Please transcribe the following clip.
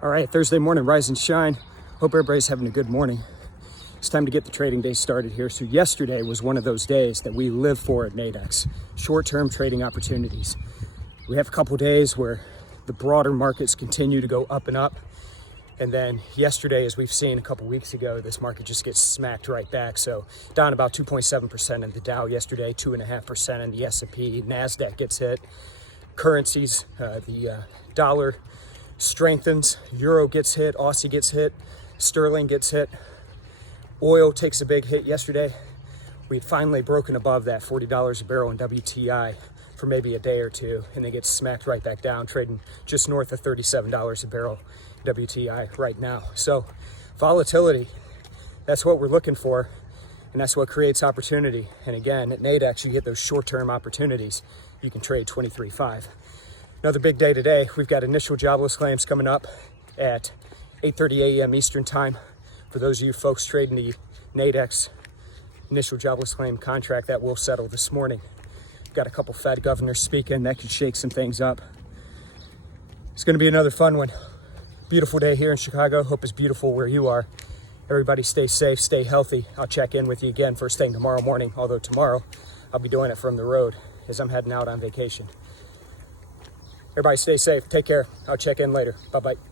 All right, Thursday morning, rise and shine. Hope everybody's having a good morning. It's time to get the trading day started here. So yesterday was one of those days that we live for at Nadex, short-term trading opportunities. We have a couple days where the broader markets continue to go up and up. And then yesterday, as we've seen a couple weeks ago, this market just gets smacked right back. So down about 2.7% in the Dow yesterday, 2.5% in the S&P. Nasdaq gets hit. Currencies, the dollar strengthens, euro gets hit, Aussie gets hit, sterling gets hit. Oil takes a big hit yesterday. We had finally broken above that $40 a barrel in WTI for maybe a day or two, and it gets smacked right back down, trading just north of $37 a barrel WTI right now. So volatility, that's what we're looking for, and that's what creates opportunity. And again, at Nadex, you get those short-term opportunities. You can trade 23.5. Another big day today. We've got initial jobless claims coming up at 8:30 a.m. Eastern time. For those of you folks trading the Nadex initial jobless claim contract, that will settle this morning. Got a couple Fed governors speaking. That could shake some things up. It's going to be another fun one. Beautiful day here in Chicago. Hope it's beautiful where you are. Everybody stay safe, stay healthy. I'll check in with you again first thing tomorrow morning, although tomorrow I'll be doing it from the road as I'm heading out on vacation. Everybody stay safe. Take care. I'll check in later. Bye-bye.